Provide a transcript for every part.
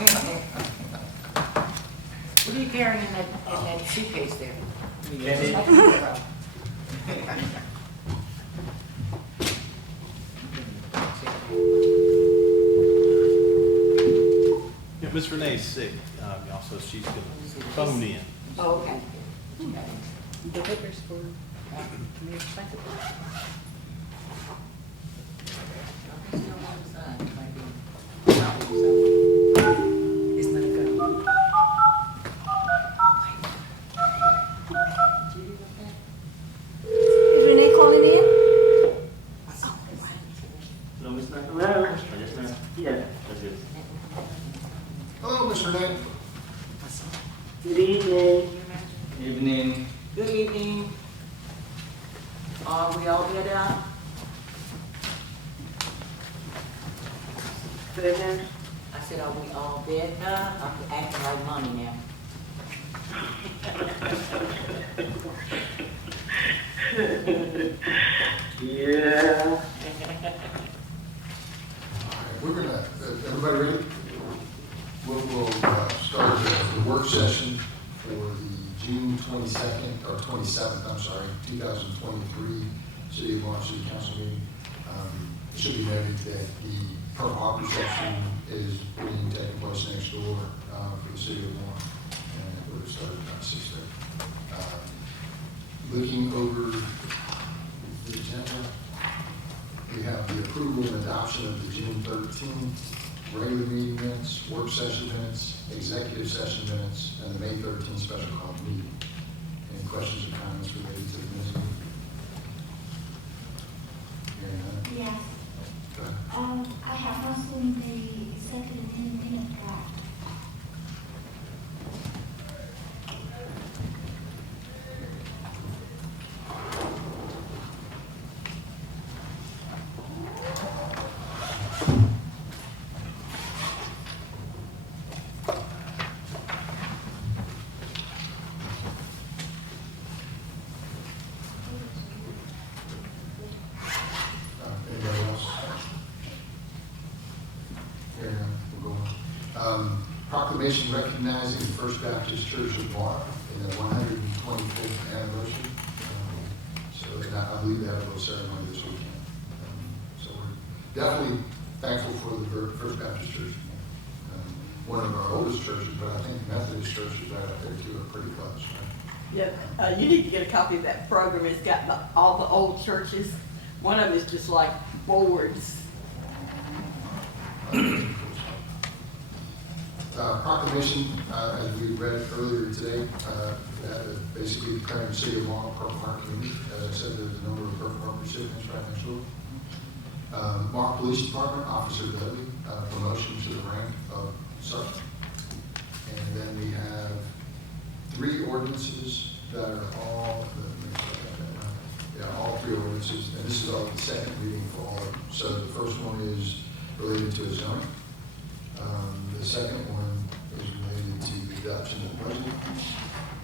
What are you carrying in that suitcase there? Candy? Yeah, Miss Renee's sick, also she's gonna phone in. Oh, okay. The papers for me to sign. Isn't that good? Is Renee calling in? Hello, Miss Knight. Hello. Yes, ma'am. Yeah, that's it. Hello, Miss Renee. Good evening. Evening. Good evening. Are we all good out? I said, are we all bed now? I'm acting like mommy now. Yeah. All right, we're gonna, everybody ready? We'll start the work session for the June 22nd, or 27th, I'm sorry, 2023 City of Morrow City Council meeting. It should be noted that the Purple Heart reception is being taken place next door for the City of Morrow, and we're starting about 6:30. Looking over the agenda, we have the approval and adoption of the June 13th regular meeting minutes, work session minutes, executive session minutes, and the May 13th special call meeting. Any questions or comments related to the minutes? Hearing none. Yes. Go ahead. I have not seen the executive minute draft. Anybody else? Hearing none, we'll go on. Proclamation recognizing the First Baptist Church of Morrow in the 125th anniversary. So and I believe they have a little ceremony this weekend. So we're definitely thankful for the First Baptist Church. One of our oldest churches, but I think Methodist churches right up there too are pretty close, right? Yeah, you need to get a copy of that program. It's got all the old churches. One of them is just like boards. Proclamation, as we read earlier today, basically declaring the City of Morrow Purple Heart community. As I said, there's a number of Purple Heart recipients right next door. Morrow Police Department, Officer Dudley, promotion to the rank of sergeant. And then we have 3 ordinances that are all, all 3 ordinances, and this is all the second reading for all of them. So the first one is related to zoning. The second one is related to the adoption of the budget.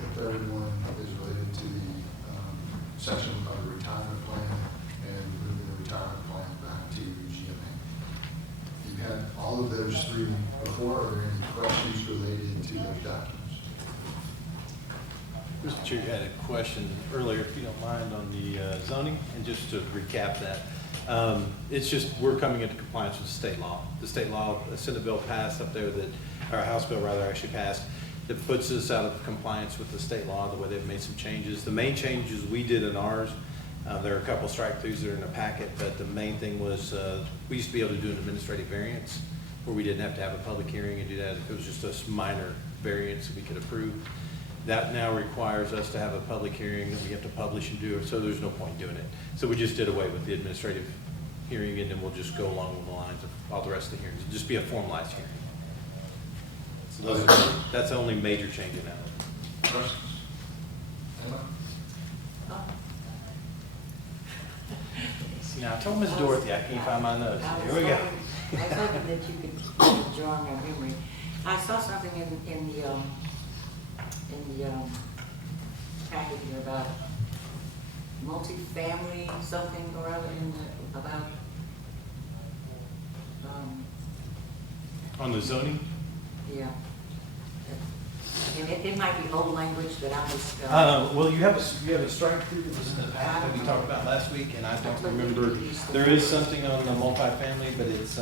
The third one is related to the section of the retirement plan and moving the retirement plan back to GMA. You've had all of those 3 before. Are there any questions related to those documents? Mr. Chair, you had a question earlier, if you don't mind, on the zoning, and just to recap that. It's just, we're coming into compliance with the state law. The state law, the Senate bill passed up there that, or House bill rather actually passed, that puts us out of compliance with the state law, the way they've made some changes. The main changes we did in ours, there are a couple strike throughs that are in the packet, but the main thing was, we used to be able to do an administrative variance where we didn't have to have a public hearing and do that. If it was just a minor variance that we could approve. That now requires us to have a public hearing that we have to publish and do it, so there's no point doing it. So we just did away with the administrative hearing, and then we'll just go along the lines of all the rest of the hearings. It'll just be a formalized hearing. So that's the only major change in that. Questions? Anyone? See, now I told Ms. Dorothy I can't find my notes. Here we go. I was hoping that you could draw my memory. I saw something in the packet here about multifamily something or other On the zoning? Yeah. And it might be old language that I was. Well, you have a strike through that was in the packet that we talked about last week, and I don't remember. There is something on the multifamily, but it's,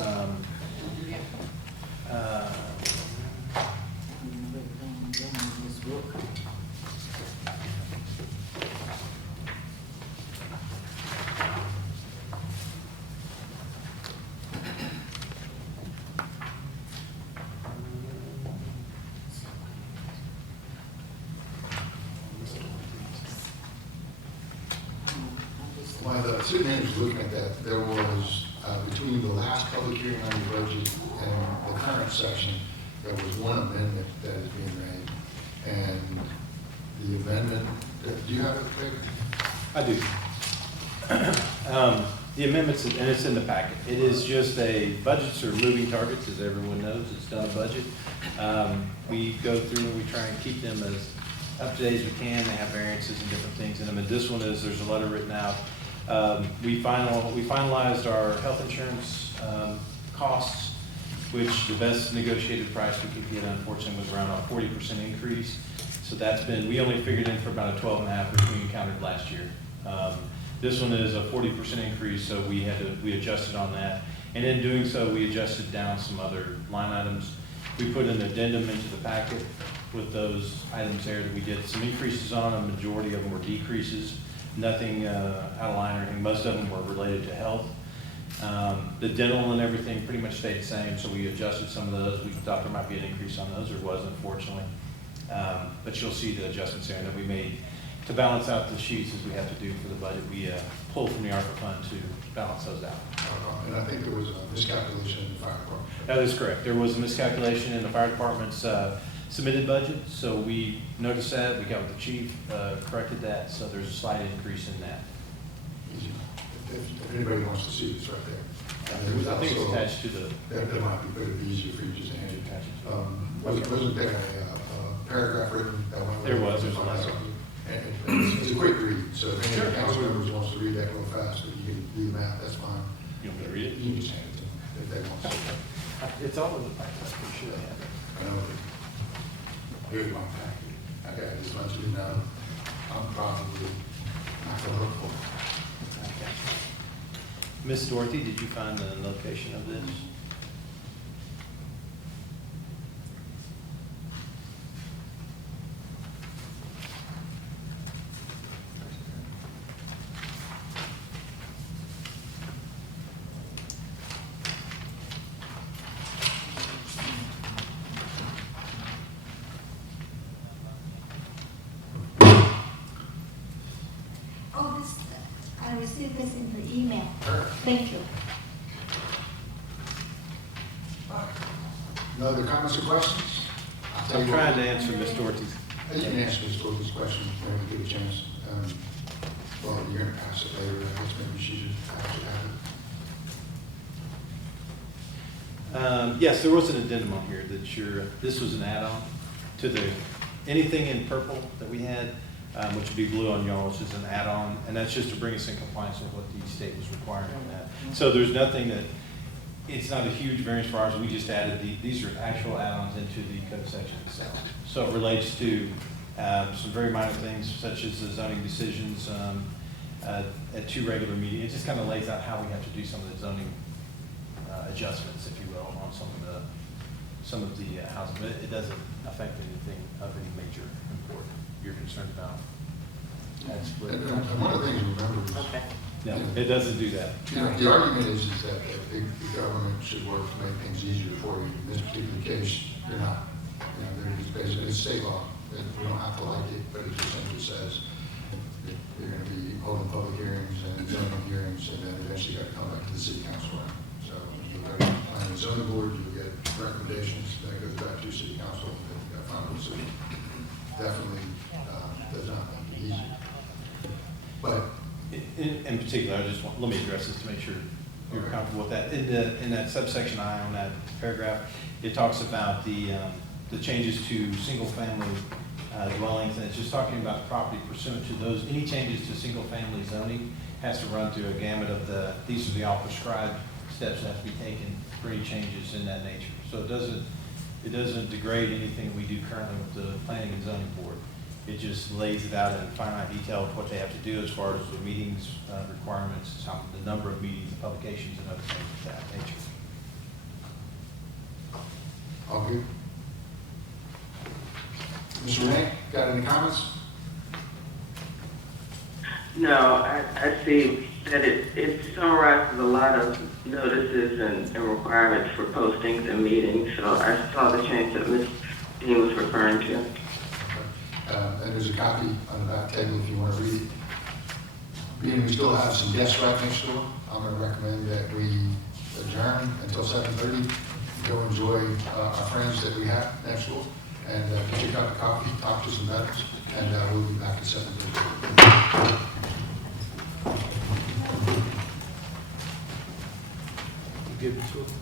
While the city manager was looking at that, there was, between the last public hearing on the budget and the current session, there was one amendment that is being made. And the amendment, do you have it, Craig? I do. The amendments, and it's in the packet. It is just budgets are moving targets, as everyone knows. It's done a budget. We go through and we try and keep them as up to date as we can. They have variances and different things in them. And this one is, there's a letter written out. We finalized our health insurance costs, which the best negotiated price we could get, unfortunately, was around a 40% increase. So that's been, we only figured in for about a 12.5, which we encountered last year. This one is a 40% increase, so we adjusted on that. And in doing so, we adjusted down some other line items. We put an addendum into the packet with those items there that we did some increases on. A majority of them were decreases. Nothing out of line or anything. Most of them were related to health. The dental and everything pretty much stayed the same, so we adjusted some of those. We thought there might be an increase on those. There wasn't, fortunately. But you'll see the adjustments there. And then we made, to balance out the sheets as we have to do for the budget, we pulled from the ARPA fund to balance those out. And I think there was a miscalculation in the fire department. That is correct. There was a miscalculation in the fire department's submitted budget, so we noticed that. We got with the chief, corrected that, so there's a slight increase in that. Easy. If anybody wants to see this right there. And there was I think it's also- attached to the, That might be, but it'd be easier for you just to hand it. Wasn't there a paragraph written that went? There was, there's a lesson. And it's a quick read, so if any of the council members wants to read that real fast, but you can do the math, that's fine. you want me to read it? You can just hand it to them if they want to. It's all in the packet. I'm pretty sure they have it. I know that. Here's my packet. Okay, I just want you to know, I'm probably not gonna look for it. Okay. Miss Dorothy, did you find the location of this? Oh, this, I received this in the email. Thank you. No other comments or questions? I'll tell I'm you trying what. to answer Miss Dorothy's. You can answer Ms. Dorothy's question whenever you get a chance. Well, you're gonna pass it later, I guess maybe she should actually have it. Yes, there was an addendum on here that this was an add-on to anything in purple that we had, which would be blue on y'all, which is an add-on, and that's just to bring us in compliance with what the state was requiring on that. So there's nothing it's not a huge variance for ours, we just added these are actual add-ons into the code section itself. So it relates to some very minor things such as the zoning decisions at 2 regular meetings. It just kind of lays out how we have to do some of the zoning adjustments, if you will, on some of the housing. But it doesn't affect anything of any major import you're concerned about. That's what. And one of the things to remember is, Okay. No, it doesn't do that. you know, the argument is that the government should work to make things easier for you. In this particular case, they're not. You know, they're just basically, it's state law, and we don't have to like it, but it just simply says that you're gonna be holding public hearings and zoning hearings, and then eventually you gotta come back to the city council. So you'll go to the planning and zoning board, you'll get recommendations, then it goes back to your city council, and then you got final decision. Definitely, does not make it easy. But In particular, let me address this to make sure you're comfortable with that. In that subsection I on that paragraph, it talks about the changes to single-family dwellings, and it's just talking about property pursuant to those. Any changes to single-family zoning has to run through a gamut of these are the all prescribed steps that have to be taken for any changes in that nature. So it It doesn't degrade anything we do currently with the planning and zoning board. It just lays it out in finite detail of what they have to do as far as the meetings, requirements, the number of meetings, publications, and other things of that nature. All good? Mr. Renee, got any comments? No, I see that it summarizes a lot of notices and requirements for postings and meetings, so I saw the change that Ms. Dean was referring to. And there's a copy on the back table if you want to read it. Being we still have some guests right next door, I'm going to recommend that we adjourn until 7:30. Go enjoy our friends that we have next door, and get your cup of coffee, talk to some veterans, and we'll be back at 7:30. You good, Ms. Wilson?